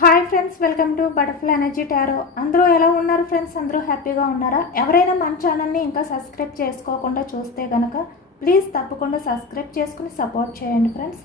Hi friends, welcome to butterfly energy tarot. అందరూ ఎలా ఉన్నారు ఫ్రెండ్స్? అందరూ హ్యాపీగా ఉన్నారా? ఎవరైనా మన ఛానల్ని ఇంకా సబ్స్క్రైబ్ చేసుకోకుండా చూస్తే కనుక ప్లీజ్ తప్పకుండా సబ్స్క్రైబ్ చేసుకుని సపోర్ట్ చేయండి ఫ్రెండ్స్.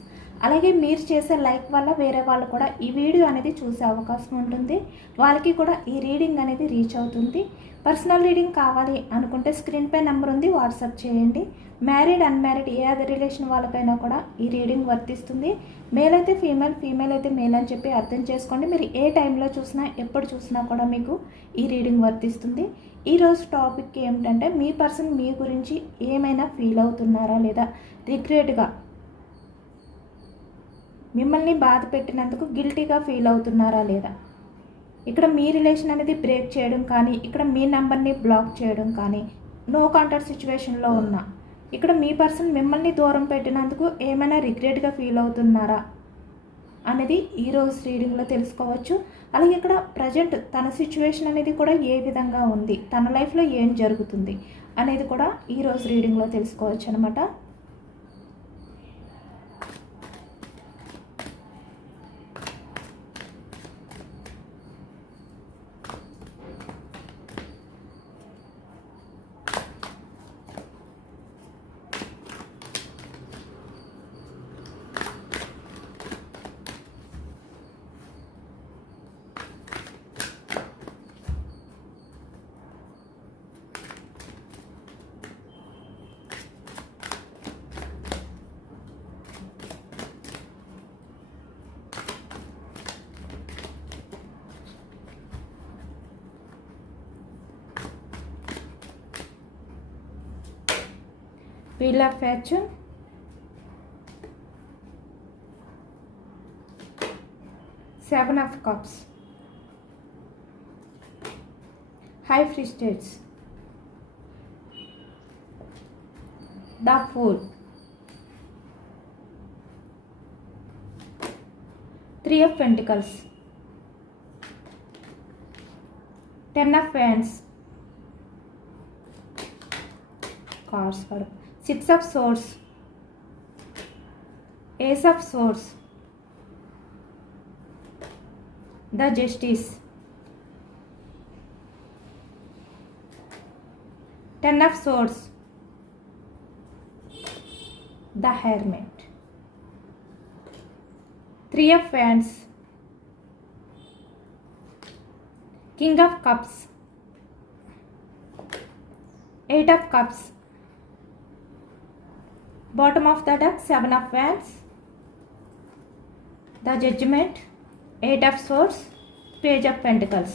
అలాగే మీరు చేసే లైక్ వల్ల వేరే వాళ్ళు కూడా ఈ వీడియో అనేది చూసే అవకాశం ఉంటుంది. వాళ్ళకి కూడా ఈ రీడింగ్ అనేది రీచ్ అవుతుంది. పర్సనల్ రీడింగ్ కావాలి అనుకుంటే స్క్రీన్పై నెంబర్ ఉంది, వాట్సాప్ చేయండి. మ్యారీడ్ అన్మ్యారీడ్ ఏ అదర్ రిలేషన్ వాళ్ళకైనా కూడా ఈ రీడింగ్ వర్తిస్తుంది. మేల్ అయితే ఫీమేల్, ఫీమేల్ అయితే మేల్ అని చెప్పి అర్థం చేసుకోండి. మీరు ఏ టైంలో చూసినా ఎప్పుడు చూసినా కూడా మీకు ఈ రీడింగ్ వర్తిస్తుంది. ఈరోజు టాపిక్ ఏమిటంటే, మీ పర్సన్ మీ గురించి ఏమైనా ఫీల్ అవుతున్నారా లేదా, రిగ్రెట్గా మిమ్మల్ని బాధ పెట్టినందుకు గిల్టీగా ఫీల్ అవుతున్నారా లేదా, ఇక్కడ మీ రిలేషన్ అనేది బ్రేక్ చేయడం కానీ, ఇక్కడ మీ నెంబర్ని బ్లాక్ చేయడం కానీ, నో కాంటాక్ట్ సిచ్యువేషన్లో ఉన్నా ఇక్కడ మీ పర్సన్ మిమ్మల్ని దూరం పెట్టినందుకు ఏమైనా రిగ్రెట్గా ఫీల్ అవుతున్నారా అనేది ఈరోజు రీడింగ్లో తెలుసుకోవచ్చు. అలాగే ఇక్కడ ప్రజెంట్ తన సిచ్యువేషన్ అనేది కూడా ఏ విధంగా ఉంది, తన లైఫ్లో ఏం జరుగుతుంది అనేది కూడా ఈరోజు రీడింగ్లో తెలుసుకోవచ్చు అనమాట. Wheel of Fortune, Seven of Cups, High Priestess, The Fool, Three of Pentacles, Ten of Wands, cards for Six of Swords, Ace of Swords, The Justice, Ten of Swords, The Hermit, Three of Wands, King of Cups, Eight of Cups, bottom of the deck, Seven of Wands, the Judgment, Eight of Swords, Page of Pentacles.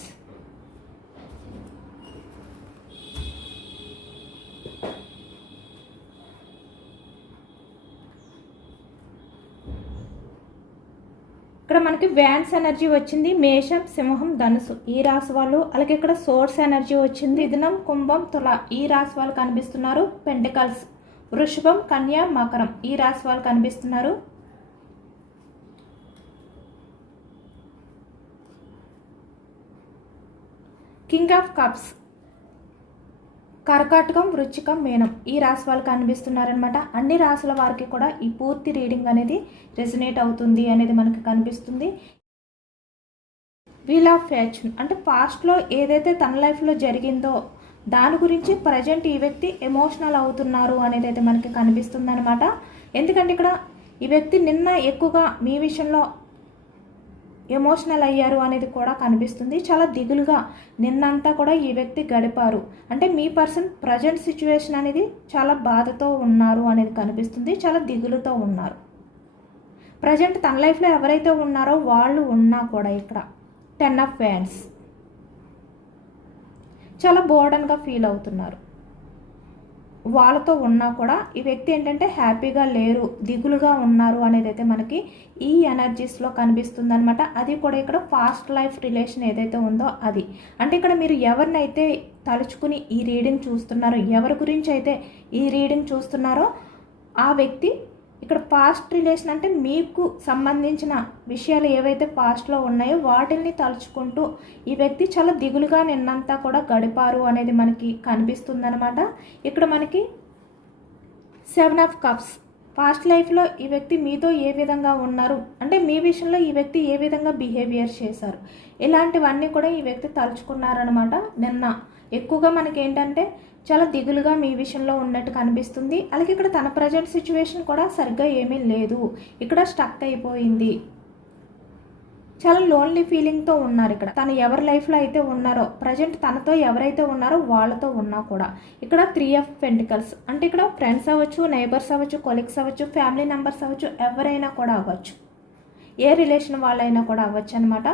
ఇక్కడ మనకి wands energy వచ్చింది, మేషం, సింహం, ధనుసు ఈ రాశి వాళ్ళు. అలాగే ఇక్కడ సోర్స్ ఎనర్జీ వచ్చింది, మిథునం, కుంభం, తుల ఈ రాశి వాళ్ళు కనిపిస్తున్నారు. పెంటికల్స్, వృషభం, కన్య, మకరం ఈ రాశి వాళ్ళు కనిపిస్తున్నారు. కింగ్ ఆఫ్ కప్స్, కర్కాటకం, వృశ్చికం, మీనం ఈ రాశి వాళ్ళు కనిపిస్తున్నారనమాట. అన్ని రాశుల వారికి కూడా ఈ పూర్తి రీడింగ్ అనేది రెసినేట్ అవుతుంది అనేది మనకి కనిపిస్తుంది. వీల్ ఆఫ్ ఫార్చ్యూన్ అంటే పాస్ట్లో ఏదైతే తన లైఫ్లో జరిగిందో దాని గురించి ప్రజెంట్ ఈ వ్యక్తి ఎమోషనల్ అవుతున్నారు అనేది అయితే మనకి కనిపిస్తుంది అనమాట. ఎందుకంటే ఇక్కడ ఈ వ్యక్తి నిన్న ఎక్కువగా మీ విషయంలో ఎమోషనల్ అయ్యారు అనేది కూడా కనిపిస్తుంది. చాలా దిగులుగా నిన్నంతా కూడా ఈ వ్యక్తి గడిపారు. అంటే మీ పర్సన్ ప్రజెంట్ సిచ్యువేషన్ అనేది చాలా బాధతో ఉన్నారు అనేది కనిపిస్తుంది. చాలా దిగులుతో ఉన్నారు. ప్రజెంట్ తన లైఫ్లో ఎవరైతే ఉన్నారో వాళ్ళు ఉన్నా కూడా ఇక్కడ టెన్ ఆఫ్ వ్యాండ్స్ చాలా బోర్డన్గా ఫీల్ అవుతున్నారు. వాళ్ళతో ఉన్నా కూడా ఈ వ్యక్తి ఏంటంటే హ్యాపీగా లేరు, దిగులుగా ఉన్నారు అనేది అయితే మనకి ఈ ఎనర్జీస్లో కనిపిస్తుంది అనమాట. అది కూడా ఇక్కడ పాస్ట్ లైఫ్ రిలేషన్ ఏదైతే ఉందో అది. అంటే ఇక్కడ మీరు ఎవరినైతే తలుచుకుని ఈ రీడింగ్ చూస్తున్నారో, ఎవరి గురించి అయితే ఈ రీడింగ్ చూస్తున్నారో ఆ వ్యక్తి ఇక్కడ పాస్ట్ రిలేషన్ అంటే మీకు సంబంధించిన విషయాలు ఏవైతే పాస్ట్లో ఉన్నాయో వాటిని తలుచుకుంటూ ఈ వ్యక్తి చాలా దిగులుగా నిన్నంతా కూడా గడిపారు అనేది మనకి కనిపిస్తుందన్నమాట. ఇక్కడ మనకి సెవెన్ ఆఫ్ కప్స్ పాస్ట్ లైఫ్లో ఈ వ్యక్తి మీతో ఏ విధంగా ఉన్నారు, అంటే మీ విషయంలో ఈ వ్యక్తి ఏ విధంగా బిహేవియర్ చేశారు, ఇలాంటివన్నీ కూడా ఈ వ్యక్తి తలుచుకున్నారనమాట. నిన్న ఎక్కువగా మనకి ఏంటంటే చాలా దిగులుగా మీ విషయంలో ఉన్నట్టు కనిపిస్తుంది. అలాగే ఇక్కడ తన ప్రజెంట్ సిచ్యువేషన్ కూడా సరిగ్గా ఏమీ లేదు, ఇక్కడ స్టక్ అయిపోయింది, చాలా లోన్లీ ఫీలింగ్తో ఉన్నారు. ఇక్కడ తను ఎవరి లైఫ్లో అయితే ఉన్నారో ప్రజెంట్ తనతో ఎవరైతే ఉన్నారో వాళ్ళతో ఉన్నా కూడా ఇక్కడ 3 ఆఫ్ పెంటికల్స్, అంటే ఇక్కడ ఫ్రెండ్స్ అవ్వచ్చు, నైబర్స్ అవ్వచ్చు, కొలీగ్స్ అవ్వచ్చు, ఫ్యామిలీ మెంబర్స్ అవ్వచ్చు, ఎవరైనా కూడా అవ్వచ్చు, ఏ రిలేషన్ వాళ్ళైనా కూడా అవ్వచ్చు అనమాట.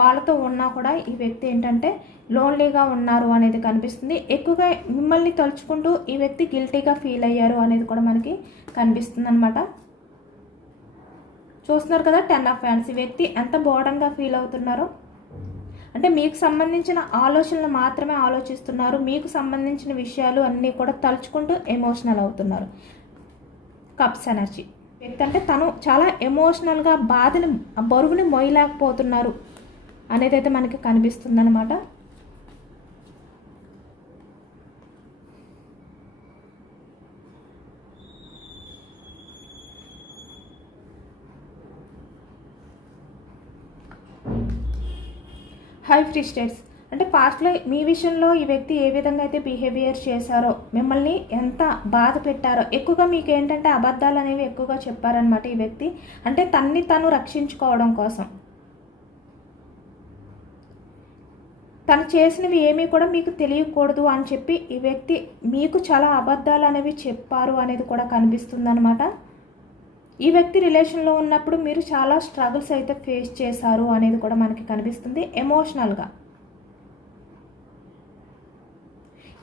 వాళ్ళతో ఉన్నా కూడా ఈ వ్యక్తి ఏంటంటే లోన్లీగా ఉన్నారు అనేది కనిపిస్తుంది. ఎక్కువగా మిమ్మల్ని తలుచుకుంటూ ఈ వ్యక్తి గిల్టీగా ఫీల్ అయ్యారు అనేది కూడా మనకి కనిపిస్తుంది అనమాట. చూస్తున్నారు కదా 10 ఆఫ్ హ్యాండ్స్. ఈ వ్యక్తి ఎంత బోర్డన్గా ఫీల్ అవుతున్నారో, అంటే మీకు సంబంధించిన ఆలోచనలు మాత్రమే ఆలోచిస్తున్నారు, మీకు సంబంధించిన విషయాలు అన్నీ కూడా తలుచుకుంటూ ఎమోషనల్ అవుతున్నారు. కప్స్ ఎనర్జీ వ్యక్తి అంటే తను చాలా ఎమోషనల్గా బాధని బరువుని మోయలేకపోతున్నారు అనేది అయితే మనకి కనిపిస్తుంది అనమాట. హై ప్రీస్టెస్ అంటే పాస్ట్లో మీ విషయంలో ఈ వ్యక్తి ఏ విధంగా అయితే బిహేవియర్ చేశారో, మిమ్మల్ని ఎంత బాధ పెట్టారో, ఎక్కువగా మీకు ఏంటంటే అబద్ధాలు అనేవి ఎక్కువగా చెప్పారనమాట ఈ వ్యక్తి. అంటే తన్ని తను రక్షించుకోవడం కోసం తను చేసినవి ఏమీ కూడా మీకు తెలియకూడదు అని చెప్పి ఈ వ్యక్తి మీకు చాలా అబద్ధాలు అనేవి చెప్పారు అనేది కూడా కనిపిస్తుంది అనమాట. ఈ వ్యక్తి రిలేషన్లో ఉన్నప్పుడు మీరు చాలా స్ట్రగుల్స్ అయితే ఫేస్ చేశారు అనేది కూడా మనకి కనిపిస్తుంది. ఎమోషనల్గా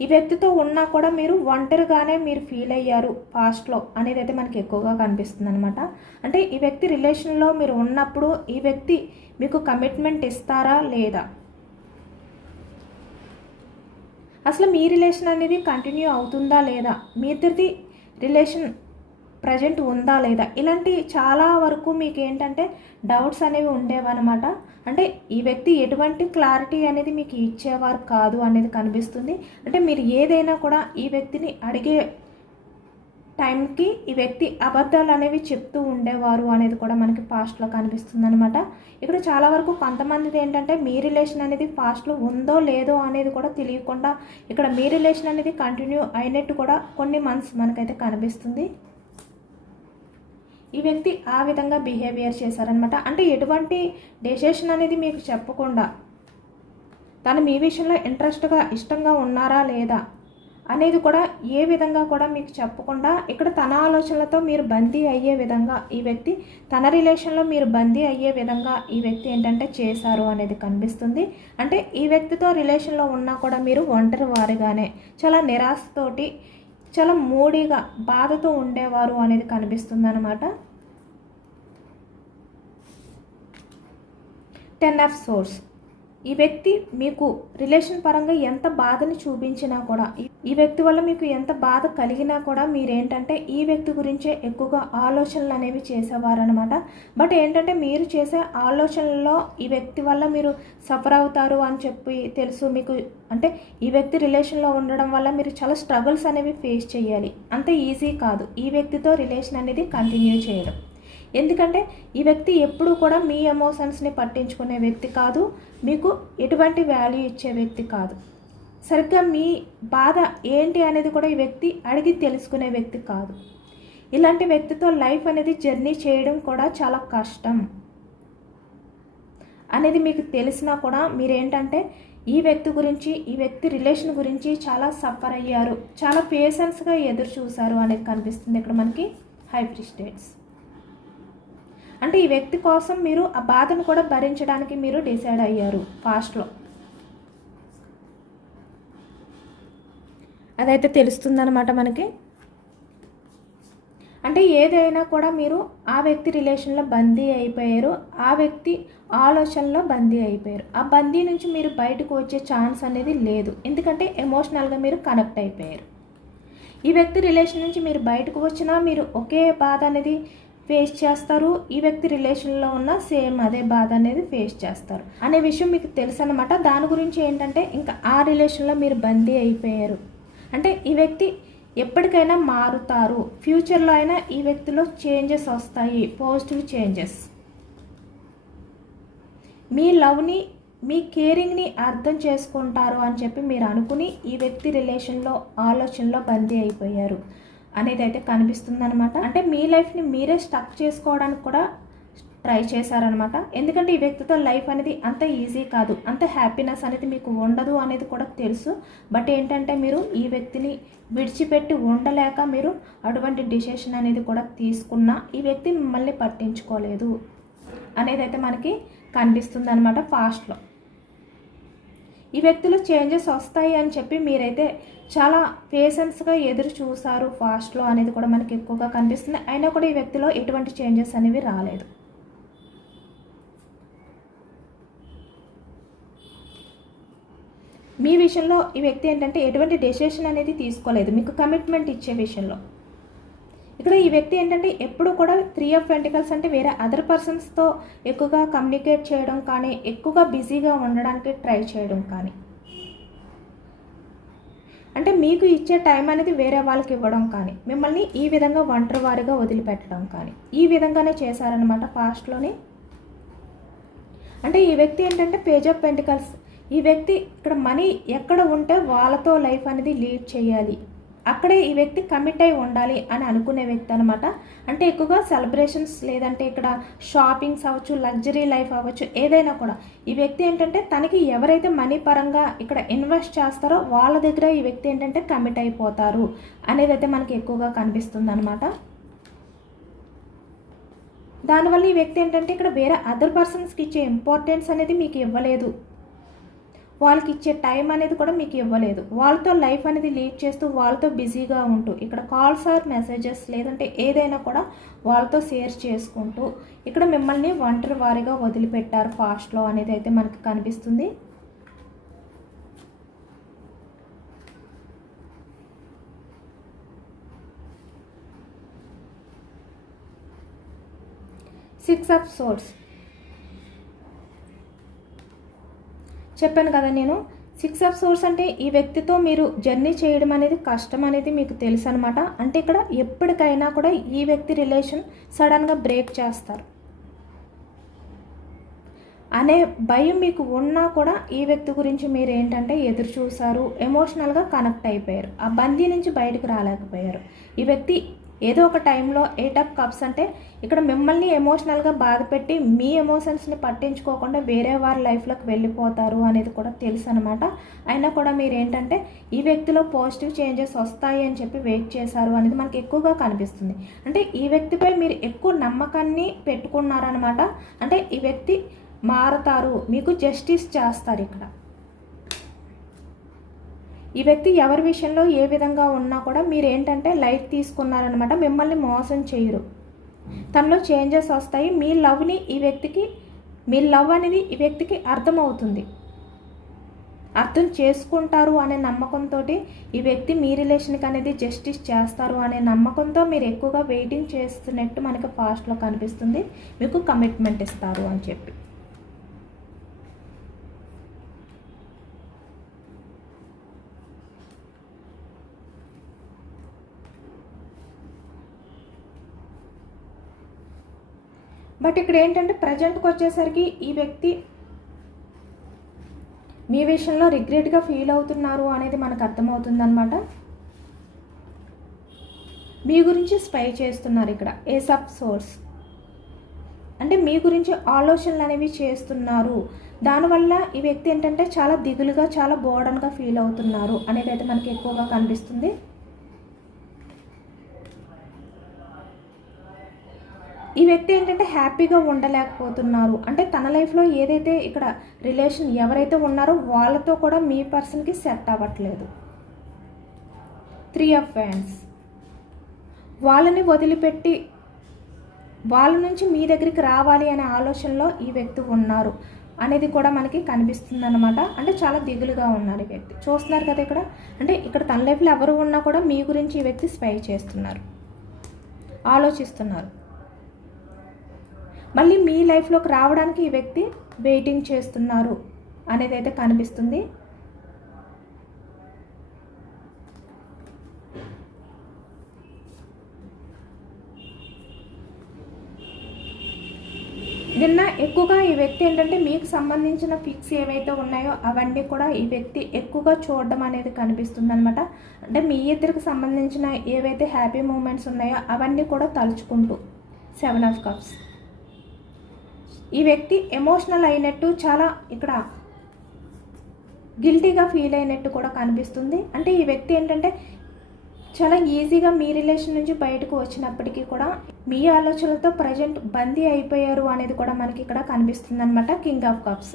ఈ వ్యక్తితో ఉన్నా కూడా మీరు ఒంటరిగానే మీరు ఫీల్ అయ్యారు పాస్ట్లో అనేది అయితే మనకి ఎక్కువగా కనిపిస్తుంది అనమాట. అంటే ఈ వ్యక్తి రిలేషన్లో మీరు ఉన్నప్పుడు ఈ వ్యక్తి మీకు కమిట్మెంట్ ఇస్తారా లేదా, అసలు మీ రిలేషన్ అనేది కంటిన్యూ అవుతుందా లేదా, మీ ఇద్దరిది రిలేషన్ ప్రజెంట్ ఉందా లేదా, ఇలాంటి చాలా వరకు మీకు ఏంటంటే డౌట్స్ అనేవి ఉండేవన్నమాట. అంటే ఈ వ్యక్తి ఎటువంటి క్లారిటీ అనేది మీకు ఇచ్చేవారు కాదు అనేది కనిపిస్తుంది. అంటే మీరు ఏదైనా కూడా ఈ వ్యక్తిని అడిగే టైంకి ఈ వ్యక్తి అబద్ధాలు అనేవి చెప్తూ ఉండేవారు అనేది కూడా మనకి పాస్ట్లో కనిపిస్తుంది అనమాట. ఇక్కడ చాలా వరకు కొంతమందిది ఏంటంటే మీ రిలేషన్ అనేది పాస్ట్లో ఉందో లేదో అనేది కూడా తెలియకుండా ఇక్కడ మీ రిలేషన్ అనేది కంటిన్యూ అయినట్టు కూడా కొన్ని మంత్స్ మనకైతే కనిపిస్తుంది. ఈ వ్యక్తి ఆ విధంగా బిహేవియర్ చేశారనమాట. అంటే ఎటువంటి డెసిషన్ అనేది మీకు చెప్పకుండా తను మీ విషయంలో ఇష్టంగా ఉన్నారా లేదా అనేది కూడా ఏ విధంగా కూడా మీకు చెప్పకుండా ఇక్కడ తన ఆలోచనలతో మీరు బందీ అయ్యే విధంగా ఈ వ్యక్తి తన రిలేషన్లో మీరు బందీ అయ్యే విధంగా ఈ వ్యక్తి ఏంటంటే చేశారు అనేది కనిపిస్తుంది. అంటే ఈ వ్యక్తితో రిలేషన్లో ఉన్నా కూడా మీరు ఒంటరి వారిగానే చాలా నిరాశతోటి చాలా మూడీగా బాధతో ఉండేవారు అనేది కనిపిస్తుంది అనమాట. 10 ఆఫ్ సోర్స్ ఈ వ్యక్తి మీకు రిలేషన్ పరంగా ఎంత బాధని చూపించినా కూడా ఈ వ్యక్తి వల్ల మీకు ఎంత బాధ కలిగినా కూడా మీరేంటంటే ఈ వ్యక్తి గురించే ఎక్కువగా ఆలోచనలు అనేవి చేసేవారనమాట. బట్ ఏంటంటే మీరు చేసే ఆలోచనల్లో ఈ వ్యక్తి వల్ల మీరు సఫర్ అవుతారు అని చెప్పి తెలుసు మీకు. అంటే ఈ వ్యక్తి రిలేషన్లో ఉండడం వల్ల మీరు చాలా స్ట్రగుల్స్ అనేవి ఫేస్ చేయాలి, అంత ఈజీ కాదు ఈ వ్యక్తితో రిలేషన్ అనేది కంటిన్యూ చేయడం. ఎందుకంటే ఈ వ్యక్తి ఎప్పుడూ కూడా మీ ఎమోషన్స్ని పట్టించుకునే వ్యక్తి కాదు, మీకు ఎటువంటి వాల్యూ ఇచ్చే వ్యక్తి కాదు, సరిగ్గా మీ బాధ ఏంటి అనేది కూడా ఈ వ్యక్తి అడిగి తెలుసుకునే వ్యక్తి కాదు. ఇలాంటి వ్యక్తితో లైఫ్ అనేది జర్నీ చేయడం కూడా చాలా కష్టం అనేది మీకు తెలిసినా కూడా మీరేంటంటే ఈ వ్యక్తి గురించి ఈ వ్యక్తి రిలేషన్ గురించి చాలా సఫర్ అయ్యారు, చాలా పేషెన్స్గా ఎదురు చూశారు అనేది కనిపిస్తుంది ఇక్కడ మనకి హై ప్రీస్టెస్. అంటే ఈ వ్యక్తి కోసం మీరు ఆ బాధను కూడా భరించడానికి మీరు డిసైడ్ అయ్యారు పాస్ట్లో, అదైతే తెలుస్తుందన్నమాట మనకి. అంటే ఏదైనా కూడా మీరు ఆ వ్యక్తి రిలేషన్లో బందీ అయిపోయారు, ఆ వ్యక్తి ఆలోచనలో బందీ అయిపోయారు. ఆ బందీ నుంచి మీరు బయటకు వచ్చే ఛాన్స్ అనేది లేదు, ఎందుకంటే ఎమోషనల్గా మీరు కనెక్ట్ అయిపోయారు. ఈ వ్యక్తి రిలేషన్ నుంచి మీరు బయటకు వచ్చినా మీరు ఒకే బాధ అనేది ఫేస్ చేస్తారు, ఈ వ్యక్తి రిలేషన్లో ఉన్న సేమ్ అదే బాధ అనేది ఫేస్ చేస్తారు అనే విషయం మీకు తెలుసు అనమాట. దాని గురించి ఏంటంటే ఇంకా ఆ రిలేషన్లో మీరు బందీ అయిపోయారు. అంటే ఈ వ్యక్తి ఎప్పటికైనా మారుతారు. ఫ్యూచర్లో అయినా ఈ వ్యక్తిలో చేంజెస్ వస్తాయి, పాజిటివ్ చేంజెస్. మీ లవ్ని, మీ కేరింగ్ని అర్థం చేసుకుంటారు అని చెప్పి మీరు అనుకుని ఈ వ్యక్తి రిలేషన్లో, ఆలోచనలో బందీ అయిపోయారు అనేది అయితే కనిపిస్తుంది అనమాట. అంటే మీ లైఫ్ని మీరే స్టక్ చేసుకోవడానికి కూడా ట్రై చేశారనమాట. ఎందుకంటే ఈ వ్యక్తితో లైఫ్ అనేది అంత ఈజీ కాదు, అంత హ్యాపీనెస్ అనేది మీకు ఉండదు అనేది కూడా తెలుసు. బట్ ఏంటంటే మీరు ఈ వ్యక్తిని విడిచిపెట్టి ఉండలేక మీరు అటువంటి డిసిషన్ అనేది కూడా తీసుకున్నా ఈ వ్యక్తి మిమ్మల్ని పట్టించుకోలేదు అనేది అయితే మనకి కనిపిస్తుంది అనమాట. ఫాస్ట్లో ఈ వ్యక్తిలో చేంజెస్ వస్తాయి అని చెప్పి మీరైతే చాలా పేషెన్స్గా ఎదురు చూసారు ఫాస్ట్లో అనేది కూడా మనకి ఎక్కువగా కనిపిస్తుంది. అయినా కూడా ఈ వ్యక్తిలో ఎటువంటి చేంజెస్ అనేవి రాలేదు. మీ విషయంలో ఈ వ్యక్తి ఏంటంటే ఎటువంటి డెసిషన్ అనేది తీసుకోలేదు మీకు కమిట్మెంట్ ఇచ్చే విషయంలో. ఇక్కడ ఈ వ్యక్తి ఏంటంటే ఎప్పుడు కూడా 3 ఆఫ్ పెంటికల్స్ అంటే వేరే అదర్ పర్సన్స్తో ఎక్కువగా కమ్యూనికేట్ చేయడం కానీ, ఎక్కువగా బిజీగా ఉండడానికి ట్రై చేయడం కానీ, అంటే మీకు ఇచ్చే టైం అనేది వేరే వాళ్ళకి ఇవ్వడం కానీ, మిమ్మల్ని ఈ విధంగా ఒంటరివారిగా వదిలిపెట్టడం కానీ, ఈ విధంగానే చేశారనమాట పాస్ట్లోని. అంటే ఈ వ్యక్తి ఏంటంటే పేజ్ ఆఫ్ పెంటికల్స్. ఈ వ్యక్తి ఇక్కడ మనీ ఎక్కడ ఉంటే వాళ్ళతో లైఫ్ అనేది లీడ్ చేయాలి, అక్కడే ఈ వ్యక్తి కమిట్ అయి ఉండాలి అని అనుకునే వ్యక్తి అనమాట. అంటే ఎక్కువగా సెలబ్రేషన్స్, లేదంటే ఇక్కడ షాపింగ్స్ అవ్వచ్చు, లగ్జరీ లైఫ్ అవ్వచ్చు, ఏదైనా కూడా ఈ వ్యక్తి ఏంటంటే తనకి ఎవరైతే మనీ పరంగా ఇక్కడ ఇన్వెస్ట్ చేస్తారో వాళ్ళ దగ్గర ఈ వ్యక్తి ఏంటంటే కమిట్ అయిపోతారు అనేది అయితే మనకి ఎక్కువగా కనిపిస్తుంది అనమాట. దానివల్ల ఈ వ్యక్తి ఏంటంటే ఇక్కడ వేరే అదర్ పర్సన్స్కి ఇచ్చే ఇంపార్టెన్స్ అనేది మీకు ఇవ్వలేదు, వాళ్ళకి ఇచ్చే టైం అనేది కూడా మీకు ఇవ్వలేదు. వాళ్ళతో లైఫ్ అనేది లీడ్ చేస్తూ వాళ్ళతో బిజీగా ఉంటూ ఇక్కడ కాల్స్ ఆర్ మెసేజెస్ లేదంటే ఏదైనా కూడా వాళ్ళతో షేర్ చేసుకుంటూ ఇక్కడ మిమ్మల్ని ఒంటరి వారిగా వదిలిపెట్టారు ఫాస్ట్లో అనేది అయితే మనకి కనిపిస్తుంది. సిక్స్ ఆఫ్ సోర్డ్స్ చెప్పాను కదా నేను. 6 ఆఫ్ సోర్స్ అంటే ఈ వ్యక్తితో మీరు జర్నీ చేయడం అనేది కష్టం అనేది మీకు తెలుసు అనమాట. అంటే ఇక్కడ ఎప్పటికైనా కూడా ఈ వ్యక్తి రిలేషన్ సడన్గా బ్రేక్ చేస్తారు అనే భయం మీకు ఉన్నా కూడా ఈ వ్యక్తి గురించి మీరు ఏంటంటే ఎదురు చూసారు, ఎమోషనల్గా కనెక్ట్ అయిపోయారు, ఆ బందీ నుంచి బయటకు రాలేకపోయారు. ఈ వ్యక్తి ఏదో ఒక టైంలో 8 ఆఫ్ కప్స్ అంటే ఇక్కడ మిమ్మల్ని ఎమోషనల్గా బాధపెట్టి మీ ఎమోషన్స్ని పట్టించుకోకుండా వేరే వారి లైఫ్లోకి వెళ్ళిపోతారు అనేది కూడా తెలుసు అనమాట. అయినా కూడా మీరు ఏంటంటే ఈ వ్యక్తిలో పాజిటివ్ చేంజెస్ వస్తాయి అని చెప్పి వెయిట్ చేశారు అనేది మనకి ఎక్కువగా కనిపిస్తుంది. అంటే ఈ వ్యక్తిపై మీరు ఎక్కువ నమ్మకాన్ని పెట్టుకున్నారనమాట. అంటే ఈ వ్యక్తి మారతారు, మీకు జస్టిస్ చేస్తారు. ఇక్కడ ఈ వ్యక్తి ఎవరి విషయంలో ఏ విధంగా ఉన్నా కూడా మీరు ఏంటంటే లైట్ తీసుకున్నారనమాట, మిమ్మల్ని మోసం చేయరు, తనలో చేంజెస్ వస్తాయి. మీ లవ్ని ఈ వ్యక్తికి, మీ లవ్ అనేది ఈ వ్యక్తికి అర్థమవుతుంది, అర్థం చేసుకుంటారు అనే నమ్మకంతో ఈ వ్యక్తి మీ రిలేషన్కి అనేది జస్టిస్ చేస్తారు అనే నమ్మకంతో మీరు ఎక్కువగా వెయిటింగ్ చేస్తున్నట్టు మనకి ఫాస్ట్లో కనిపిస్తుంది. మీకు కమిట్మెంట్ ఇస్తారు అని చెప్పి. బట్ ఇక్కడ ఏంటంటే ప్రజెంట్కి వచ్చేసరికి ఈ వ్యక్తి మీ విషయంలో రిగ్రెట్గా ఫీల్ అవుతున్నారు అనేది మనకు అర్థమవుతుందన్నమాట. మీ గురించి స్పై చేస్తున్నారు. ఇక్కడ ఏస్ ఆఫ్ సోర్స్ అంటే మీ గురించి ఆలోచనలు అనేవి చేస్తున్నారు. దానివల్ల ఈ వ్యక్తి ఏంటంటే చాలా దిగులుగా, చాలా బోర్డన్గా ఫీల్ అవుతున్నారు అనేది అయితే మనకి ఎక్కువగా కనిపిస్తుంది. ఈ వ్యక్తి ఏంటంటే హ్యాపీగా ఉండలేకపోతున్నారు. అంటే తన లైఫ్లో ఏదైతే ఇక్కడ రిలేషన్ ఎవరైతే ఉన్నారో వాళ్ళతో కూడా మీ పర్సన్కి సెట్ అవ్వట్లేదు. 3 ఆఫ్ వ్యాండ్స్ వాళ్ళని వదిలిపెట్టి వాళ్ళ నుంచి మీ దగ్గరికి రావాలి అనే ఆలోచనలో ఈ వ్యక్తి ఉన్నారు అనేది కూడా మనకి కనిపిస్తుంది అనమాట. అంటే చాలా దిగులుగా ఉన్నారు ఈ వ్యక్తి. చూస్తున్నారు కదా ఇక్కడ. అంటే ఇక్కడ తన లైఫ్లో ఎవరు ఉన్నా కూడా మీ గురించి ఈ వ్యక్తి స్పై చేస్తున్నారు, ఆలోచిస్తున్నారు. మళ్ళీ మీ లైఫ్లోకి రావడానికి ఈ వ్యక్తి వెయిటింగ్ చేస్తున్నారు అనేది అయితే కనిపిస్తుంది. నిన్న ఎక్కువగా ఈ వ్యక్తి ఏంటంటే మీకు సంబంధించిన ఫిక్స్ ఏవైతే ఉన్నాయో అవన్నీ కూడా ఈ వ్యక్తి ఎక్కువగా చూడడం అనేది కనిపిస్తుంది అనమాట. అంటే మీ ఇద్దరికి సంబంధించిన ఏవైతే హ్యాపీ మూమెంట్స్ ఉన్నాయో అవన్నీ కూడా తలుచుకుంటూ 7 ఆఫ్ కప్స్ ఈ వ్యక్తి ఎమోషనల్ అయినట్టు చాలా ఇక్కడ గిల్టీగా ఫీల్ అయినట్టు కూడా కనిపిస్తుంది. అంటే ఈ వ్యక్తి ఏంటంటే చాలా ఈజీగా మీ రిలేషన్ నుంచి బయటకు వచ్చినప్పటికీ కూడా మీ ఆలోచనలతో ప్రజెంట్ బందీ అయిపోయారు అనేది కూడా మనకి ఇక్కడ కనిపిస్తుంది అనమాట. కింగ్ ఆఫ్ కప్స్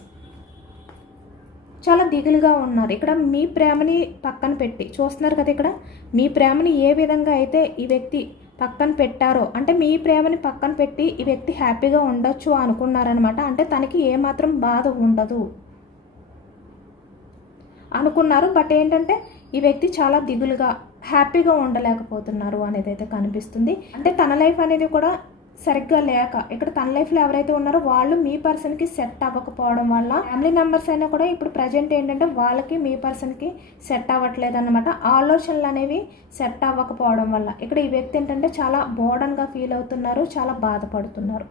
చాలా దిగులుగా ఉన్నారు. ఇక్కడ మీ ప్రేమని పక్కన పెట్టి చూస్తున్నారు కదా, ఇక్కడ మీ ప్రేమని ఏ విధంగా అయితే ఈ వ్యక్తి పక్కన పెట్టారో, అంటే మీ ప్రేమని పక్కన పెట్టి ఈ వ్యక్తి హ్యాపీగా ఉండొచ్చు అనుకున్నారనమాట. అంటే తనకి ఏమాత్రం బాధ ఉండదు అనుకున్నారు. బట్ ఏంటంటే ఈ వ్యక్తి చాలా దిగులుగా హ్యాపీగా ఉండలేకపోతున్నారు అనేది అయితే కనిపిస్తుంది. అంటే తన లైఫ్ అనేది కూడా సరిగ్గా లేక ఇక్కడ తన లైఫ్లో ఎవరైతే ఉన్నారో వాళ్ళు మీ పర్సన్కి సెట్ అవ్వకపోవడం వల్ల ఫ్యామిలీ మెంబర్స్ అయినా కూడా ఇప్పుడు ప్రజెంట్ ఏంటంటే వాళ్ళకి మీ పర్సన్కి సెట్ అవ్వట్లేదు అనమాట. ఆలోచనలు అనేవి సెట్ అవ్వకపోవడం వల్ల ఇక్కడ ఈ వ్యక్తి ఏంటంటే చాలా బోర్డన్గా ఫీల్ అవుతున్నారు, చాలా బాధపడుతున్నారు,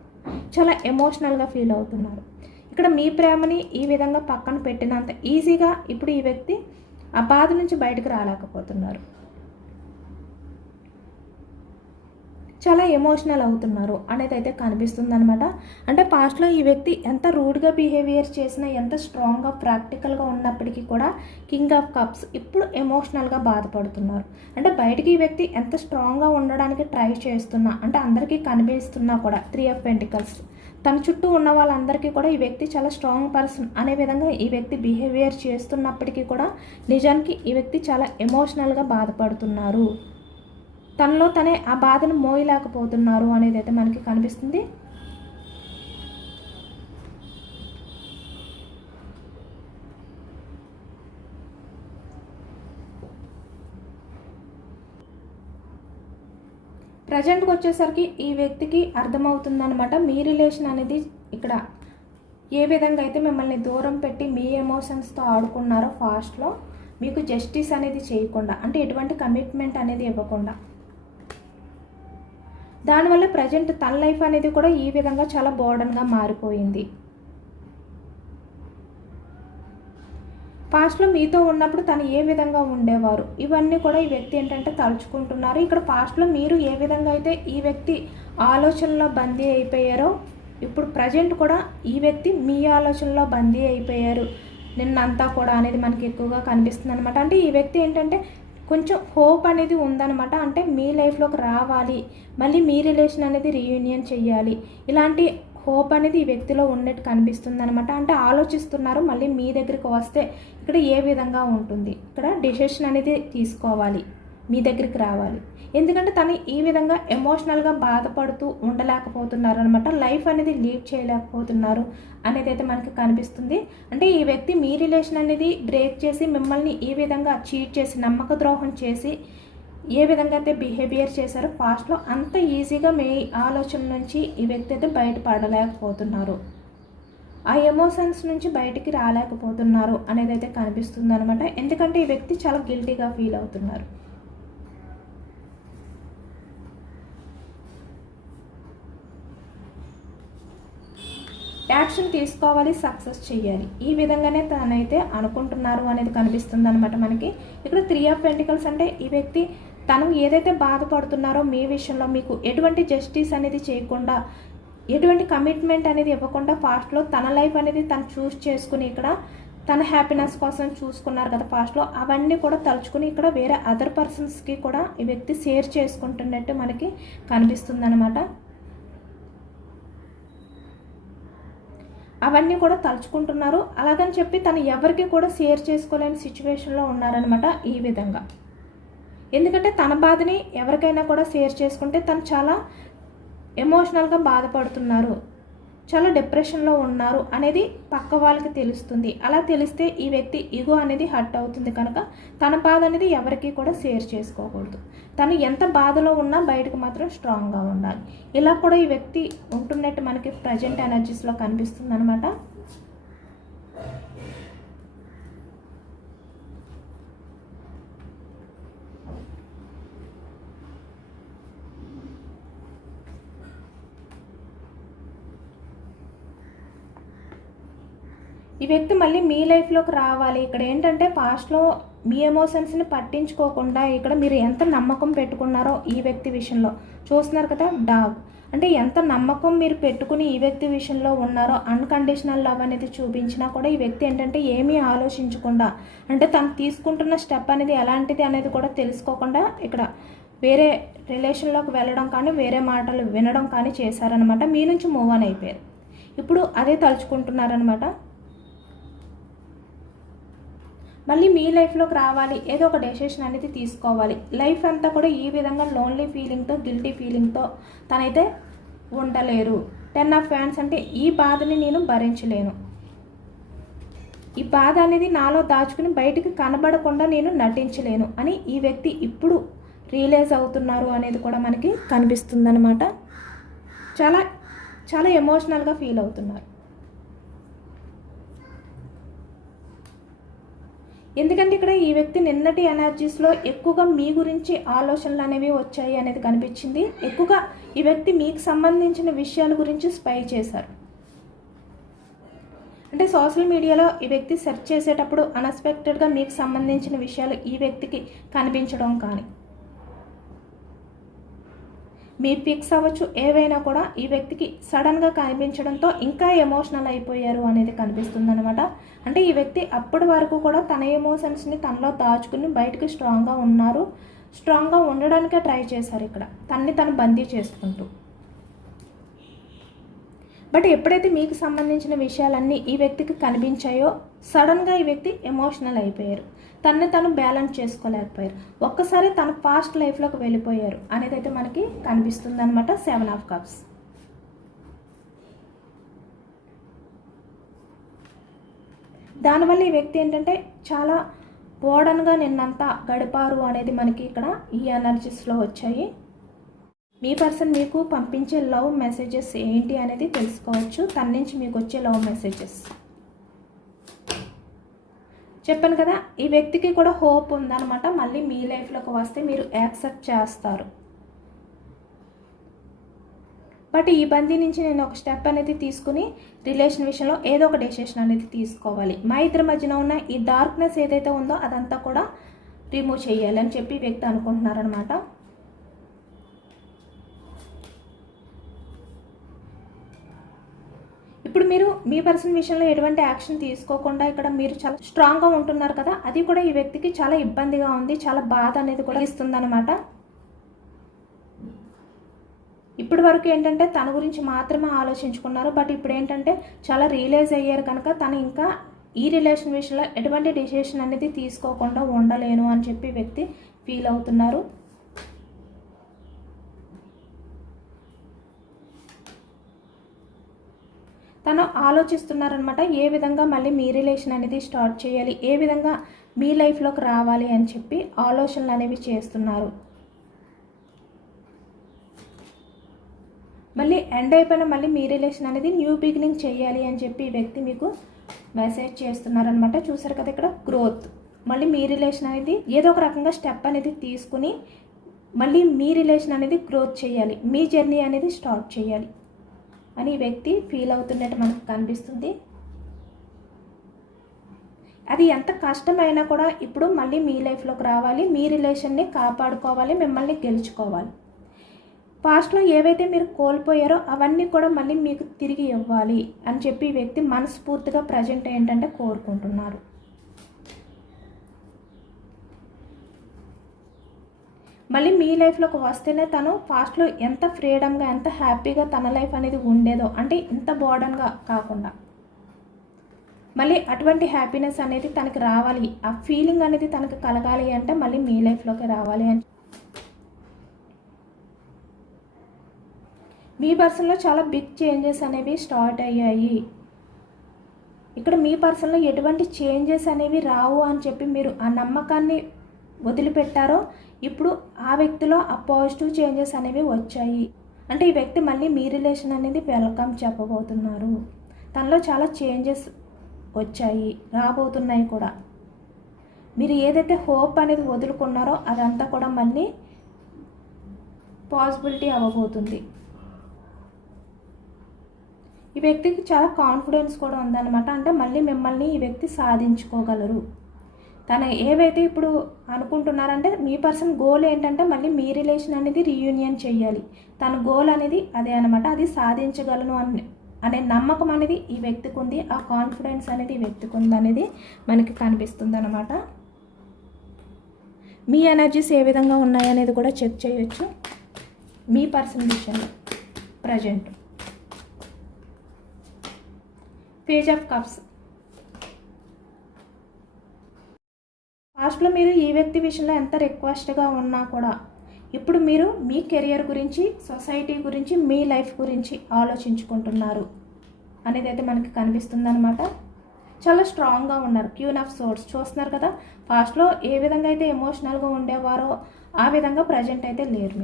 చాలా ఎమోషనల్గా ఫీల్ అవుతున్నారు. ఇక్కడ మీ ప్రేమని ఈ విధంగా పక్కన పెట్టినంత ఈజీగా ఇప్పుడు ఈ వ్యక్తి ఆ బాధ నుంచి బయటకు రాలేకపోతున్నారు, చాలా ఎమోషనల్ అవుతున్నారు అనేది అయితే కనిపిస్తుంది అనమాట. అంటే పాస్ట్లో ఈ వ్యక్తి ఎంత రూడ్గా బిహేవియర్ చేసినా, ఎంత స్ట్రాంగ్గా ప్రాక్టికల్గా ఉన్నప్పటికీ కూడా కింగ్ ఆఫ్ కప్స్ ఇప్పుడు ఎమోషనల్గా బాధపడుతున్నారు. అంటే బయటికి ఈ వ్యక్తి ఎంత స్ట్రాంగ్గా ఉండడానికి ట్రై చేస్తున్నా, అంటే అందరికీ కనిపిస్తున్నా కూడా 3 ఆఫ్ పెంటికల్స్ తన చుట్టూ ఉన్న వాళ్ళందరికీ కూడా ఈ వ్యక్తి చాలా స్ట్రాంగ్ పర్సన్ అనే విధంగా ఈ వ్యక్తి బిహేవియర్ చేస్తున్నప్పటికీ కూడా నిజానికి ఈ వ్యక్తి చాలా ఎమోషనల్గా బాధపడుతున్నారు. తనలో తనే ఆ బాధను మోయలేకపోతున్నారు అనేది అయితే మనకి కనిపిస్తుంది. ప్రజెంట్కి వచ్చేసరికి ఈ వ్యక్తికి అర్థమవుతుందన్నమాట మీ రిలేషన్ అనేది ఇక్కడ ఏ విధంగా అయితే మిమ్మల్ని దూరం పెట్టి మీ ఎమోషన్స్తో ఆడుకున్నారో ఫాస్ట్లో మీకు జస్టిస్ అనేది చేయకుండా, అంటే ఎటువంటి కమిట్మెంట్ అనేది ఇవ్వకుండా, దానివల్ల ప్రజెంట్ తన లైఫ్ అనేది కూడా ఈ విధంగా చాలా బోర్డన్గా మారిపోయింది. పాస్ట్లో మీతో ఉన్నప్పుడు తను ఏ విధంగా ఉండేవారు ఇవన్నీ కూడా ఈ వ్యక్తి ఏంటంటే తలుచుకుంటున్నారు. ఇక్కడ పాస్ట్లో మీరు ఏ విధంగా అయితే ఈ వ్యక్తి ఆలోచనలో బందీ అయిపోయారో ఇప్పుడు ప్రజెంట్ కూడా ఈ వ్యక్తి మీ ఆలోచనలో బందీ అయిపోయారు నిన్నంతా కూడా అనేది మనకి ఎక్కువగా కనిపిస్తుంది అనమాట. అంటే ఈ వ్యక్తి ఏంటంటే కొంచెం హోప్ అనేది ఉందన్నమాట. అంటే మీ లైఫ్లోకి రావాలి, మళ్ళీ మీ రిలేషన్ అనేది రీయూనియన్ చెయ్యాలి, ఇలాంటి హోప్ అనేది ఈ వ్యక్తిలో ఉన్నట్టు కనిపిస్తుంది అనమాట. అంటే ఆలోచిస్తున్నారు మళ్ళీ మీ దగ్గరికి వస్తే ఇక్కడ ఏ విధంగా ఉంటుంది, ఇక్కడ డెసిషన్ అనేది తీసుకోవాలి, మీ దగ్గరికి రావాలి. ఎందుకంటే తను ఈ విధంగా ఎమోషనల్గా బాధపడుతూ ఉండలేకపోతున్నారు అనమాట. లైఫ్ అనేది లీడ్ చేయలేకపోతున్నారు అనేది అయితే మనకి కనిపిస్తుంది. అంటే ఈ వ్యక్తి మీ రిలేషన్ అనేది బ్రేక్ చేసి మిమ్మల్ని ఈ విధంగా చీట్ చేసి నమ్మక ద్రోహం చేసి ఏ విధంగా అయితే బిహేవియర్ చేశారో పాస్ట్లో అంత ఈజీగా మీ ఆలోచన నుంచి ఈ వ్యక్తి అయితే బయటపడలేకపోతున్నారు, ఆ ఎమోషన్స్ నుంచి బయటికి రాలేకపోతున్నారు అనేది అయితే కనిపిస్తుంది అనమాట. ఎందుకంటే ఈ వ్యక్తి చాలా గిల్టీగా ఫీల్ అవుతున్నారు. యాక్షన్ తీసుకోవాలి, సక్సెస్ చేయాలి, ఈ విధంగానే తనైతే అనుకుంటున్నారు అనేది కనిపిస్తుంది అనమాట మనకి. ఇక్కడ 3 ఆఫ్ పెంటికల్స్ అంటే ఈ వ్యక్తి తను ఏదైతే బాధపడుతున్నారో మీ విషయంలో మీకు ఎటువంటి జస్టిస్ అనేది చేయకుండా, ఎటువంటి కమిట్మెంట్ అనేది ఇవ్వకుండా పాస్ట్లో తన లైఫ్ అనేది తను చూస్ చేసుకుని ఇక్కడ తన హ్యాపీనెస్ కోసం చూసుకున్నారు కదా పాస్ట్లో, అవన్నీ కూడా తలుచుకుని ఇక్కడ వేరే అదర్ పర్సన్స్కి కూడా ఈ వ్యక్తి షేర్ చేసుకుంటున్నట్టు మనకి కనిపిస్తుంది అనమాట. అవన్నీ కూడా తలుచుకుంటున్నారు. అలాగని చెప్పి తను ఎవరికి కూడా షేర్ చేసుకోలేని సిచ్యువేషన్లో ఉన్నారనమాట ఈ విధంగా. ఎందుకంటే తన బాధని ఎవరికైనా కూడా షేర్ చేసుకుంటే తను చాలా ఎమోషనల్గా బాధపడుతున్నారు, చాలా డిప్రెషన్లో ఉన్నారు అనేది పక్క వాళ్ళకి తెలుస్తుంది. అలా తెలిస్తే ఈ వ్యక్తి ఈగో అనేది హర్ట్ అవుతుంది కనుక తన బాధ అనేది ఎవరికి కూడా షేర్ చేసుకోకూడదు. తను ఎంత బాధలో ఉన్నా బయటకు మాత్రం స్ట్రాంగ్గా ఉండాలి. ఇలా కూడా ఈ వ్యక్తి ఉంటున్నట్టు మనకి ప్రజెంట్ ఎనర్జీస్లో కనిపిస్తుంది అనమాట. ఈ వ్యక్తి మళ్ళీ మీ లైఫ్లోకి రావాలి. ఇక్కడ ఏంటంటే పాస్ట్లో మీ ఎమోషన్స్ని పట్టించుకోకుండా ఇక్కడ మీరు ఎంత నమ్మకం పెట్టుకున్నారో ఈ వ్యక్తి విషయంలో చూస్తున్నారు కదా. డాగ్ అంటే ఎంత నమ్మకం మీరు పెట్టుకుని ఈ వ్యక్తి విషయంలో ఉన్నారో, అన్కండిషనల్ లవ్ అనేది చూపించినా కూడా ఈ వ్యక్తి ఏంటంటే ఏమీ ఆలోచించకుండా, అంటే తను తీసుకుంటున్న స్టెప్ అనేది ఎలాంటిది అనేది కూడా తెలుసుకోకుండా ఇక్కడ వేరే రిలేషన్లోకి వెళ్ళడం కానీ వేరే మాటలు వినడం కానీ చేశారనమాట. మీ నుంచి మూవ్ ఆన్ అయిపోయారు. ఇప్పుడు అదే తలుచుకుంటున్నారనమాట. మళ్ళీ మీ లైఫ్లోకి రావాలి, ఏదో ఒక డెసిషన్ అనేది తీసుకోవాలి. లైఫ్ అంతా కూడా ఈ విధంగా లోన్లీ ఫీలింగ్తో, గిల్టీ ఫీలింగ్తో తనైతే ఉండలేరు. 10 ఆఫ్ ఫ్యాన్స్ అంటే ఈ బాధని నేను భరించలేను, ఈ బాధ అనేది నాలో దాచుకుని బయటికి కనబడకుండా నేను నటించలేను అని ఈ వ్యక్తి ఇప్పుడు రియలైజ్ అవుతున్నారు అనేది కూడా మనకి కనిపిస్తుందన్నమాట. చాలా చాలా ఎమోషనల్గా ఫీల్ అవుతున్నారు. ఎందుకంటే ఇక్కడ ఈ వ్యక్తి నిన్నటి ఎనర్జీస్లో ఎక్కువగా మీ గురించి ఆలోచనలు అనేవి వచ్చాయి అనేది కనిపించింది. ఎక్కువగా ఈ వ్యక్తి మీకు సంబంధించిన విషయాల గురించి స్పై చేశారు. అంటే సోషల్ మీడియాలో ఈ వ్యక్తి సెర్చ్ చేసేటప్పుడు అన్ఎక్స్పెక్టెడ్గా మీకు సంబంధించిన విషయాలు ఈ వ్యక్తికి కనిపించడం కానీ, మీ పిక్స్ అవ్వచ్చు ఏవైనా కూడా ఈ వ్యక్తికి సడన్గా కనిపించడంతో ఇంకా ఎమోషనల్ అయిపోయారు అనేది కనిపిస్తుంది అనమాట. అంటే ఈ వ్యక్తి అప్పటి వరకు కూడా తన ఎమోషన్స్ని తనలో దాచుకుని బయటకు స్ట్రాంగ్గా ఉన్నారు, స్ట్రాంగ్గా ఉండడానికే ట్రై చేశారు ఇక్కడ తన్ని తను బందీ చేసుకుంటూ. బట్ ఎప్పుడైతే మీకు సంబంధించిన విషయాలన్నీ ఈ వ్యక్తికి కనిపించాయో సడన్గా ఈ వ్యక్తి ఎమోషనల్ అయిపోయారు, తనని తను బ్యాలెన్స్ చేసుకోలేకపోయారు, ఒక్కసారి తన పాస్ట్ లైఫ్లోకి వెళ్ళిపోయారు అనేది అయితే మనకి కనిపిస్తుంది అనమాట. 7 ఆఫ్ కప్స్. దానివల్ల ఈ వ్యక్తి ఏంటంటే చాలా బోర్డన్గా నిన్నంతా గడిపారు అనేది మనకి ఇక్కడ ఈ ఎనర్జీస్లో వచ్చాయి. మీ పర్సన్ మీకు పంపించే లవ్ మెసేజెస్ ఏంటి అనేది తెలుసుకోవచ్చు. తన నుంచి మీకు వచ్చే లవ్ మెసేజెస్ చెప్పాను కదా. ఈ వ్యక్తికి కూడా హోప్ ఉందన్నమాట, మళ్ళీ మీ లైఫ్లోకి వస్తే మీరు యాక్సెప్ట్ చేస్తారు. బట్ ఈ బందీ నుంచి నేను ఒక స్టెప్ అనేది తీసుకుని రిలేషన్ విషయంలో ఏదో ఒక డెసిషన్ అనేది తీసుకోవాలి. మా ఇద్దరి మధ్యన ఉన్న ఈ డార్క్నెస్ ఏదైతే ఉందో అదంతా కూడా రిమూవ్ చేయాలి అని చెప్పి వ్యక్తి అనుకుంటున్నారనమాట. ఇప్పుడు మీరు మీ పర్సన్ విషయంలో ఎటువంటి యాక్షన్ తీసుకోకుండా ఇక్కడ మీరు చాలా స్ట్రాంగ్గా ఉంటున్నారు కదా, అది కూడా ఈ వ్యక్తికి చాలా ఇబ్బందిగా ఉంది, చాలా బాధ అనేది కూడా ఇస్తుందన్నమాట. ఇప్పటి వరకు ఏంటంటే తన గురించి మాత్రమే ఆలోచించుకున్నారు, బట్ ఇప్పుడు ఏంటంటే చాలా రియలైజ్ అయ్యారు కనుక తను ఇంకా ఈ రిలేషన్ విషయంలో ఎటువంటి డిసిషన్ అనేది తీసుకోకుండా ఉండలేను అని చెప్పి వ్యక్తి ఫీల్ అవుతున్నారు. తను ఆలోచిస్తున్నారనమాట ఏ విధంగా మళ్ళీ మీ రిలేషన్ అనేది స్టార్ట్ చేయాలి, ఏ విధంగా మీ లైఫ్లోకి రావాలి అని చెప్పి ఆలోచనలు అనేవి చేస్తున్నారు. మళ్ళీ ఎండ్ అయిపోయిన మళ్ళీ మీ రిలేషన్ అనేది న్యూ బిగినింగ్ చేయాలి అని చెప్పి ఈ వ్యక్తి మీకు మెసేజ్ చేస్తున్నారనమాట. చూసారు కదా ఇక్కడ గ్రోత్, మళ్ళీ మీ రిలేషన్ అనేది ఏదో ఒక రకంగా స్టెప్ అనేది తీసుకుని మళ్ళీ మీ రిలేషన్ అనేది గ్రోత్ చేయాలి, మీ జర్నీ అనేది స్టార్ట్ చేయాలి అని ఈ వ్యక్తి ఫీల్ అవుతున్నట్టు మనకు కనిపిస్తుంది. అది ఎంత కష్టమైనా కూడా ఇప్పుడు మళ్ళీ మీ లైఫ్లోకి రావాలి, మీ రిలేషన్ని కాపాడుకోవాలి, మిమ్మల్ని గెలుచుకోవాలి. పాస్ట్లో ఏవైతే మీరు కోల్పోయారో అవన్నీ కూడా మళ్ళీ మీకు తిరిగి ఇవ్వాలి అని చెప్పి ఈ వ్యక్తి మనస్ఫూర్తిగా ప్రజెంట్ ఏంటంటే కోరుకుంటున్నారు. మళ్ళీ మీ లైఫ్లోకి వస్తేనే తను పాస్ట్లో ఎంత ఫ్రీడమ్గా ఎంత హ్యాపీగా తన లైఫ్ అనేది ఉండేదో, అంటే ఇంత బోర్డన్గా కాకుండా మళ్ళీ అటువంటి హ్యాపీనెస్ అనేది తనకి రావాలి, ఆ ఫీలింగ్ అనేది తనకు కలగాలి అంటే మళ్ళీ మీ లైఫ్లోకి రావాలి అని. మీ పర్సన్లో చాలా బిగ్ చేంజెస్ అనేవి స్టార్ట్ అయ్యాయి. ఇక్కడ మీ పర్సన్లో ఎటువంటి చేంజెస్ అనేవి రావు అని చెప్పి మీరు ఆ నమ్మకాన్ని వదిలిపెట్టారో ఇప్పుడు ఆ వ్యక్తిలో ఆ పాజిటివ్ చేంజెస్ అనేవి వచ్చాయి. అంటే ఈ వ్యక్తి మళ్ళీ మీ రిలేషన్ అనేది వెల్కమ్ చెప్పబోతున్నారు. తనలో చాలా చేంజెస్ వచ్చాయి, రాబోతున్నాయి కూడా. మీరు ఏదైతే హోప్ అనేది వదులుకున్నారో అదంతా కూడా మళ్ళీ పాసిబిలిటీ అవ్వబోతుంది. ఈ వ్యక్తికి చాలా కాన్ఫిడెన్స్ కూడా ఉందన్నమాట. అంటే మళ్ళీ మిమ్మల్ని ఈ వ్యక్తి సాధించుకోగలరు. తను ఏవైతే ఇప్పుడు అనుకుంటున్నారంటే మీ పర్సన్ గోల్ ఏంటంటే మళ్ళీ మీ రిలేషన్ అనేది రీయూనియన్ చేయాలి. తన గోల్ అనేది అదే అనమాట. అది సాధించగలను అనే నమ్మకం అనేది ఈ వ్యక్తికి ఉంది. ఆ కాన్ఫిడెన్స్ అనేది ఈ వ్యక్తికి ఉంది అనేది మనకి కనిపిస్తుంది అనమాట. మీ ఎనర్జీస్ ఏ విధంగా ఉన్నాయనేది కూడా చెక్ చేయొచ్చు మీ పర్సన్ విషయంలో. Present page of cups. పాస్ట్లో మీరు ఈ వ్యక్తి విషయంలో ఎంత రిక్వెస్ట్గా ఉన్నా కూడా ఇప్పుడు మీరు మీ కెరియర్ గురించి, సొసైటీ గురించి, మీ లైఫ్ గురించి ఆలోచించుకుంటున్నారు అనేది అయితే మనకి కనిపిస్తుంది అనమాట. చాలా స్ట్రాంగ్గా ఉన్నారు. క్వీన్ ఆఫ్ సోర్డ్స్ చూస్తున్నారు కదా. పాస్ట్లో ఏ విధంగా అయితే ఎమోషనల్గా ఉండేవారో ఆ విధంగా ప్రజెంట్ అయితే లేరు.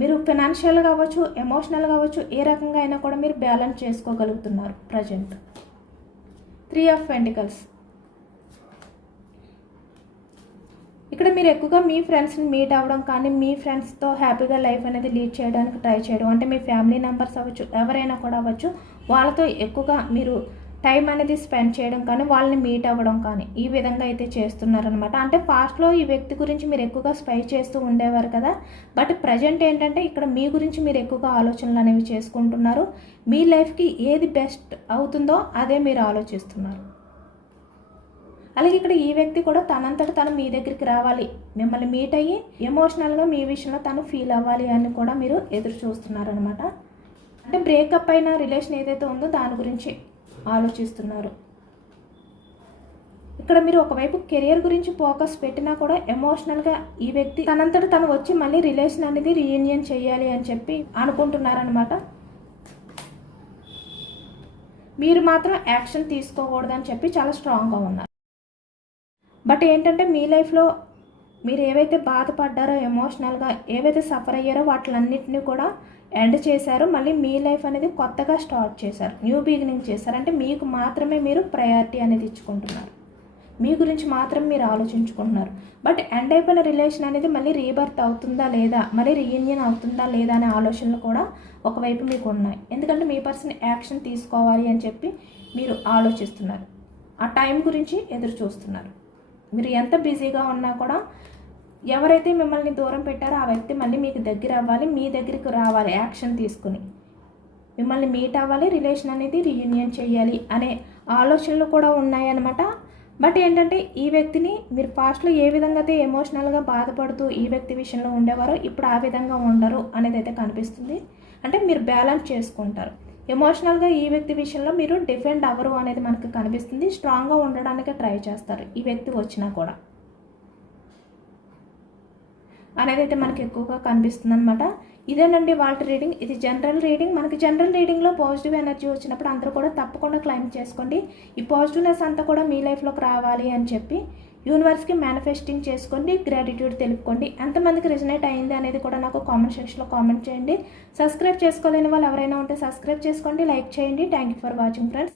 మీరు ఫినాన్షియల్గా అవ్వచ్చు, ఎమోషనల్గా అవ్వచ్చు, ఏ రకంగా అయినా కూడా మీరు బ్యాలెన్స్ చేసుకోగలుగుతున్నారు ప్రజెంట్. 3 of pentacles. ఇక్కడ మీరు ఎక్కువగా మీ ఫ్రెండ్స్ని మీట్ అవ్వడం కానీ, మీ ఫ్రెండ్స్తో హ్యాపీగా లైఫ్ అనేది లీడ్ చేయడానికి ట్రై చేయడం, అంటే మీ ఫ్యామిలీ మెంబర్స్ అవ్వచ్చు, ఎవరైనా కూడా అవ్వచ్చు, వాళ్ళతో ఎక్కువగా మీరు టైం అనేది స్పెండ్ చేయడం కానీ, వాళ్ళని మీట్ అవ్వడం కానీ ఈ విధంగా అయితే చేస్తున్నారనమాట. అంటే పాస్ట్లో ఈ వ్యక్తి గురించి మీరు ఎక్కువగా స్పై చేస్తూ ఉండేవారు కదా. బట్ ప్రజెంట్ ఏంటంటే ఇక్కడ మీ గురించి మీరు ఎక్కువగా ఆలోచనలు అనేవి చేసుకుంటున్నారు. మీ లైఫ్కి ఏది బెస్ట్ అవుతుందో అదే మీరు ఆలోచిస్తున్నారు. అలాగే ఇక్కడ ఈ వ్యక్తి కూడా తనంతట తను మీ దగ్గరికి రావాలి, మిమ్మల్ని మీట్ అయ్యి ఎమోషనల్గా మీ విషయంలో తను ఫీల్ అవ్వాలి అని కూడా మీరు ఎదురు చూస్తున్నారనమాట. అంటే బ్రేకప్ అయిన రిలేషన్ ఏదైతే ఉందో దాని గురించి ఆలోచిస్తున్నారు. ఇక్కడ మీరు ఒకవైపు కెరియర్ గురించి ఫోకస్ పెట్టినా కూడా ఎమోషనల్గా ఈ వ్యక్తి తనంతట తను వచ్చి మళ్ళీ రిలేషన్ అనేది రీయూనియన్ చేయాలి అని చెప్పి అనుకుంటున్నారనమాట. మీరు మాత్రం యాక్షన్ తీసుకోకూడదని చెప్పి చాలా స్ట్రాంగ్గా ఉన్నారు. బట్ ఏంటంటే మీ లైఫ్లో మీరు ఏవైతే బాధపడ్డారో, ఎమోషనల్గా ఏవైతే సఫర్ అయ్యారో వాటిలన్నింటినీ కూడా ఎండ్ చేశారు. మళ్ళీ మీ లైఫ్ అనేది కొత్తగా స్టార్ట్ చేశారు, న్యూ బిగినింగ్ చేశారు. అంటే మీకు మాత్రమే మీరు ప్రయారిటీ అనేది ఇచ్చుకుంటున్నారు, మీ గురించి మాత్రం మీరు ఆలోచించుకుంటున్నారు. బట్ ఎండ్ అయిపోయిన రిలేషన్ అనేది మళ్ళీ రీబర్త్ అవుతుందా లేదా, మళ్ళీ రీయూనియన్ అవుతుందా లేదా అనే ఆలోచనలు కూడా ఒకవైపు మీకు ఉన్నాయి. ఎందుకంటే మీ పర్సన్ యాక్షన్ తీసుకోవాలి అని చెప్పి మీరు ఆలోచిస్తున్నారు. ఆ టైం గురించి ఎదురు చూస్తున్నారు. మీరు ఎంత బిజీగా ఉన్నా కూడా ఎవరైతే మిమ్మల్ని దూరం పెట్టారో ఆ వ్యక్తి మళ్ళీ మీకు దగ్గర అవ్వాలి, మీ దగ్గరికి రావాలి, యాక్షన్ తీసుకుని మిమ్మల్ని మీట్ అవ్వాలి, రిలేషన్ అనేది రీయూనియన్ చేయాలి అనే ఆలోచనలు కూడా ఉన్నాయన్నమాట. బట్ ఏంటంటే ఈ వ్యక్తిని మీరు పాస్ట్లో ఏ విధంగా అయితే ఎమోషనల్గా బాధపడుతూ ఈ వ్యక్తి విషయంలో ఉండేవారో ఇప్పుడు ఆ విధంగా ఉండరు అనేది అయితే కనిపిస్తుంది. అంటే మీరు బ్యాలెన్స్ చేసుకుంటారు. ఎమోషనల్గా ఈ వ్యక్తి విషయంలో మీరు డిఫెండ్ అవ్వరు అనేది మనకు కనిపిస్తుంది. స్ట్రాంగ్గా ఉండడానికి ట్రై చేస్తారు ఈ వ్యక్తి వచ్చినా కూడా అనేది అయితే మనకి ఎక్కువగా కనిపిస్తుంది అనమాట. ఇదేనండి వాళ్ళ రీడింగ్. ఇది జనరల్ రీడింగ్. మనకి జనరల్ రీడింగ్లో పాజిటివ్ ఎనర్జీ వచ్చినప్పుడు అందరూ కూడా తప్పకుండా క్లైమ్ చేసుకోండి. ఈ పాజిటివ్నెస్ అంతా కూడా మీ లైఫ్లోకి రావాలి అని చెప్పి యూనివర్స్కి మేనిఫెస్టింగ్ చేసుకోండి, గ్రాటిట్యూడ్ తెలుపుకోండి. ఎంతమందికి రిజనేట్ అయింది అనేది కూడా నాకు కామెంట్ సెక్షన్లో కామెంట్ చేయండి. సబ్స్క్రైబ్ చేసుకోలేని వాళ్ళు ఎవరైనా ఉంటే సబ్స్క్రైబ్ చేసుకోండి, లైక్ చేయండి. Thank you for watching friends.